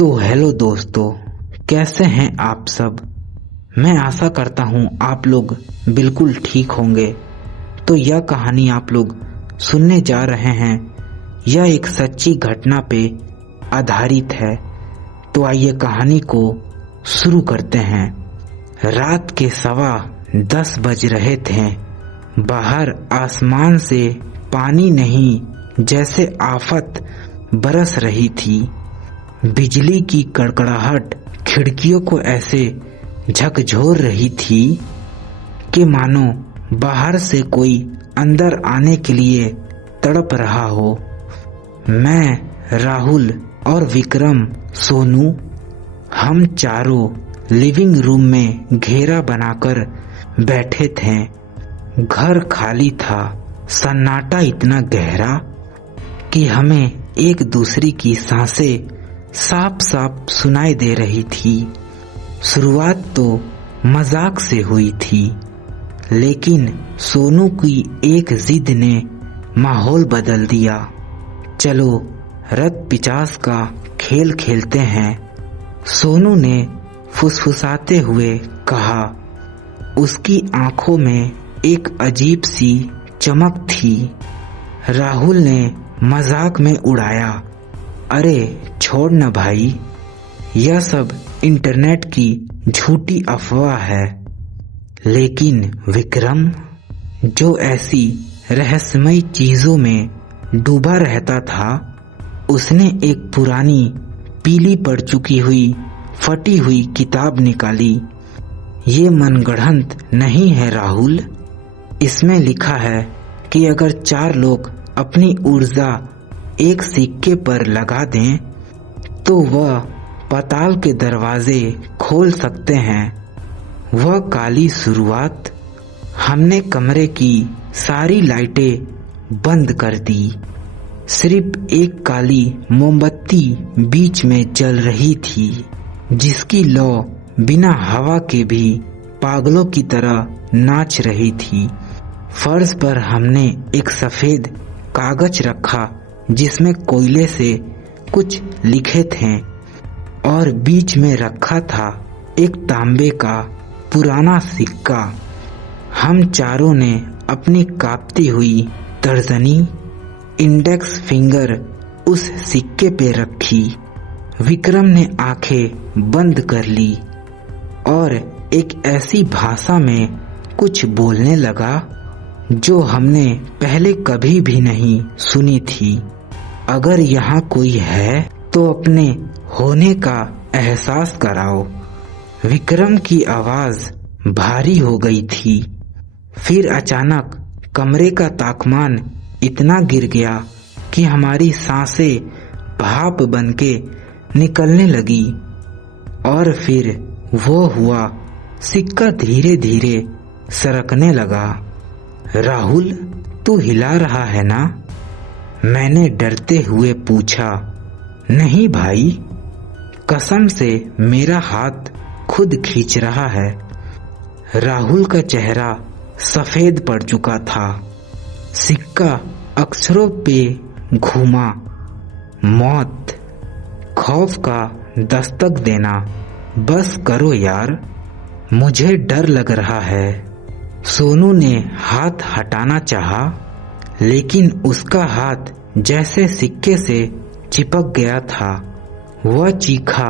तो हेलो दोस्तों, कैसे हैं आप सब। मैं आशा करता हूँ आप लोग बिल्कुल ठीक होंगे। तो यह कहानी आप लोग सुनने जा रहे हैं, यह एक सच्ची घटना पे आधारित है। तो आइए कहानी को शुरू करते हैं। रात के 10:15 बज रहे थे। बाहर आसमान से पानी नहीं जैसे आफत बरस रही थी। बिजली की कड़कड़ाहट खिड़कियों को ऐसे झकझोर रही थी कि मानो बाहर से कोई अंदर आने के लिए तड़प रहा हो। मैं, राहुल और विक्रम, सोनू, हम चारों लिविंग रूम में घेरा बनाकर बैठे थे। घर खाली था, सन्नाटा इतना गहरा कि हमें एक दूसरे की सांसें साफ साफ सुनाई दे रही थी। शुरुआत तो मजाक से हुई थी, लेकिन सोनू की एक जिद ने माहौल बदल दिया। चलो रत पिचास का खेल खेलते हैं, सोनू ने फुसफुसाते हुए कहा। उसकी आंखों में एक अजीब सी चमक थी। राहुल ने मजाक में उड़ाया, अरे छोड़ न भाई, यह सब इंटरनेट की झूठी अफवाह है। लेकिन विक्रम, जो ऐसी रहस्यमय चीजों में डूबा रहता था, उसने एक पुरानी पीली पड़ चुकी हुई फटी हुई किताब निकाली। ये मनगढ़ंत नहीं है राहुल, इसमें लिखा है कि अगर 4 लोग अपनी ऊर्जा एक सिक्के पर लगा दें तो वह पाताल के दरवाजे खोल सकते हैं। वह काली शुरुआत। हमने कमरे की सारी लाइटें बंद कर दी। सिर्फ एक काली मोमबत्ती बीच में जल रही थी, जिसकी लौ बिना हवा के भी पागलों की तरह नाच रही थी। फर्श पर हमने एक सफेद कागज रखा जिसमें कोयले से कुछ लिखे थे, और बीच में रखा था एक तांबे का पुराना सिक्का। हम चारों ने अपनी कांपती हुई तर्जनी, इंडेक्स फिंगर उस सिक्के पे रखी। विक्रम ने आंखें बंद कर ली और एक ऐसी भाषा में कुछ बोलने लगा जो हमने पहले कभी भी नहीं सुनी थी। अगर यहाँ कोई है तो अपने होने का एहसास कराओ। विक्रम की आवाज भारी हो गई थी। फिर अचानक कमरे का तापमान इतना गिर गया कि हमारी सांसें भाप बनके निकलने लगी। और फिर वो हुआ, सिक्का धीरे धीरे सरकने लगा। राहुल, तू हिला रहा है ना? मैंने डरते हुए पूछा। नहीं भाई, कसम से मेरा हाथ खुद खींच रहा है। राहुल का चेहरा सफेद पड़ चुका था। सिक्का अक्षरों पे घूमा। मौत, खौफ का दस्तक देना। बस करो यार, मुझे डर लग रहा है। सोनू ने हाथ हटाना चाहा, लेकिन उसका हाथ जैसे सिक्के से चिपक गया था। वह चीखा,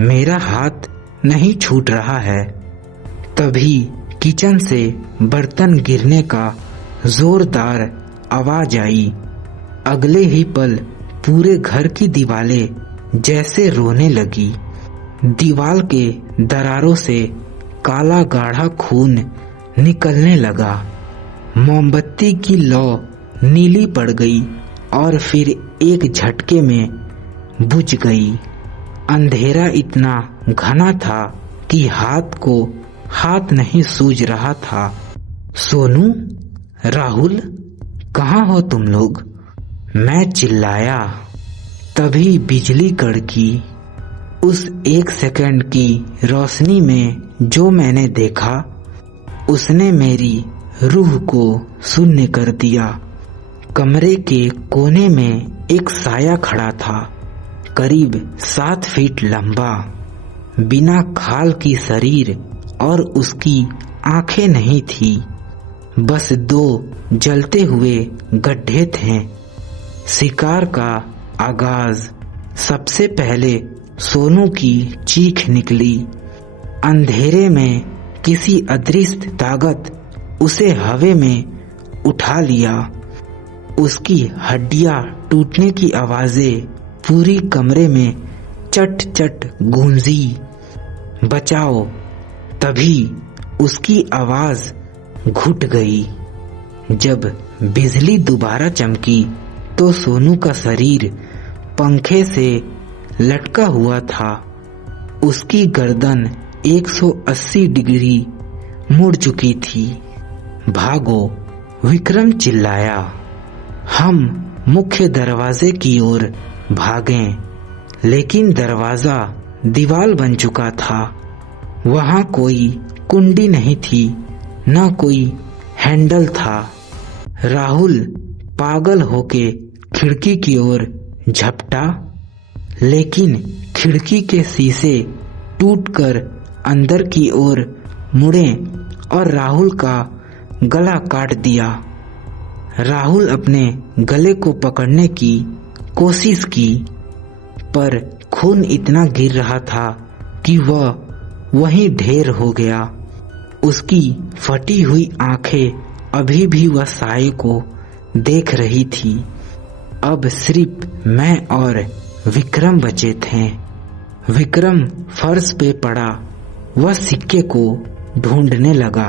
मेरा हाथ नहीं छूट रहा है। तभी किचन से बर्तन गिरने का जोरदार आवाज आई। अगले ही पल पूरे घर की दीवारें जैसे रोने लगी। दीवार के दरारों से काला गाढ़ा खून निकलने लगा। मोमबत्ती की लौ नीली पड़ गई और फिर एक झटके में बुझ गई। अंधेरा इतना घना था कि हाथ को हाथ नहीं सूझ रहा था। सोनू, राहुल, कहाँ हो तुम लोग? मैं चिल्लाया। तभी बिजली कड़की। उस 1 सेकंड की रोशनी में जो मैंने देखा, उसने मेरी रूह को शून्य कर दिया। कमरे के कोने में एक साया खड़ा था। करीब 7 फीट लंबा, बिना खाल की शरीर और उसकी आंखें नहीं थी, बस 2 जलते हुए गड्ढे थे। शिकार का आगाज सबसे पहले सोनू की चीख निकली। अंधेरे में किसी अदृश्य ताकत उसे हवा में उठा लिया। उसकी हड्डियां टूटने की आवाजें पूरी कमरे में चट चट गूंजी। बचाओ! तभी उसकी आवाज घुट गई। जब बिजली दोबारा चमकी तो सोनू का शरीर पंखे से लटका हुआ था। उसकी गर्दन 180 डिग्री मुड़ चुकी थी। भागो! विक्रम चिल्लाया। हम मुख्य दरवाजे की ओर भागे, लेकिन दरवाजा दीवार बन चुका था। वहां कोई कुंडी नहीं थी, न कोई हैंडल था। राहुल पागल होके खिड़की की ओर झपटा, लेकिन खिड़की के शीशे टूटकर अंदर की ओर मुड़े और राहुल का गला काट दिया। राहुल अपने गले को पकड़ने की कोशिश की, पर खून इतना गिर रहा था कि वह वहीं ढेर हो गया। उसकी फटी हुई आंखें अभी भी वह साये को देख रही थी। अब सिर्फ मैं और विक्रम बचे थे। विक्रम फर्श पे पड़ा, वह सिक्के को ढूंढने लगा।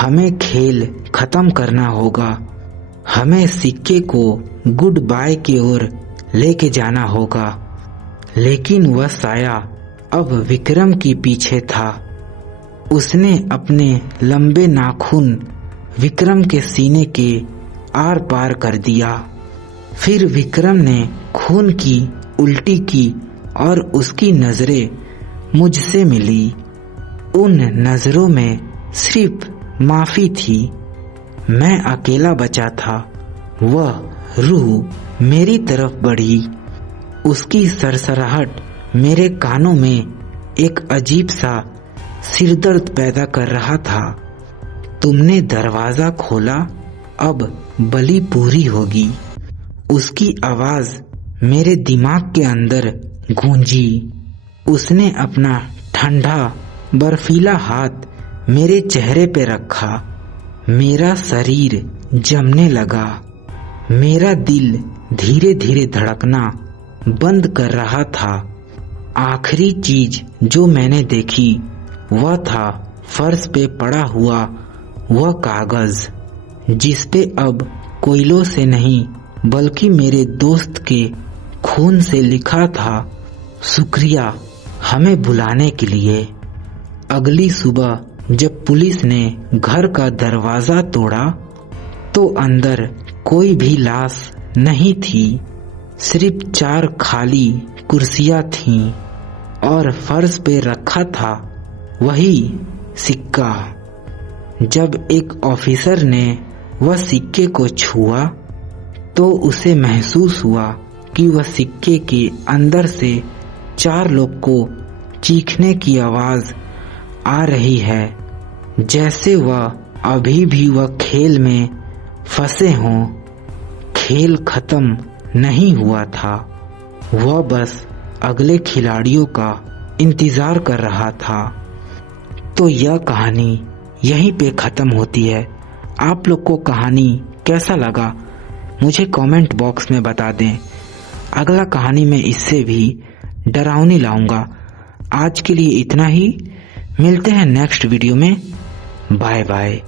हमें खेल खत्म करना होगा। हमें सिक्के को गुड बाय की ओर लेके जाना होगा। लेकिन वह साया अब विक्रम के पीछे था। उसने अपने लंबे नाखून विक्रम के सीने के आर पार कर दिया। फिर विक्रम ने खून की उल्टी की और उसकी नजरें मुझसे मिली। उन नजरों में सिर्फ माफी थी। मैं अकेला बचा था। वह रूह मेरी तरफ बढ़ी। उसकी सरसराहट मेरे कानों में एक अजीब सा सिरदर्द पैदा कर रहा था। तुमने दरवाजा खोला, अब बलि पूरी होगी। उसकी आवाज मेरे दिमाग के अंदर गूंजी। उसने अपना ठंडा बर्फीला हाथ मेरे चेहरे पे रखा। मेरा शरीर जमने लगा। मेरा दिल धीरे धीरे धड़कना बंद कर रहा था। आखिरी चीज जो मैंने देखी वह था फर्श पे पड़ा हुआ वह कागज, जिस पे अब कोयलों से नहीं बल्कि मेरे दोस्त के खून से लिखा था, शुक्रिया हमें बुलाने के लिए। अगली सुबह जब पुलिस ने घर का दरवाजा तोड़ा तो अंदर कोई भी लाश नहीं थी। सिर्फ 4 खाली कुर्सियां थीं और फर्श पे रखा था वही सिक्का। जब एक ऑफिसर ने वह सिक्के को छुआ तो उसे महसूस हुआ कि वह सिक्के के अंदर से 4 लोग को चीखने की आवाज आ रही है, जैसे वह अभी भी वह खेल में फंसे हों। खेल खत्म नहीं हुआ था, वह बस अगले खिलाड़ियों का इंतजार कर रहा था। तो यह कहानी यहीं पे खत्म होती है। आप लोग को कहानी कैसा लगा मुझे कमेंट बॉक्स में बता दें। अगला कहानी में इससे भी डरावनी लाऊंगा। आज के लिए इतना ही। मिलते हैं नेक्स्ट वीडियो में। Bye bye.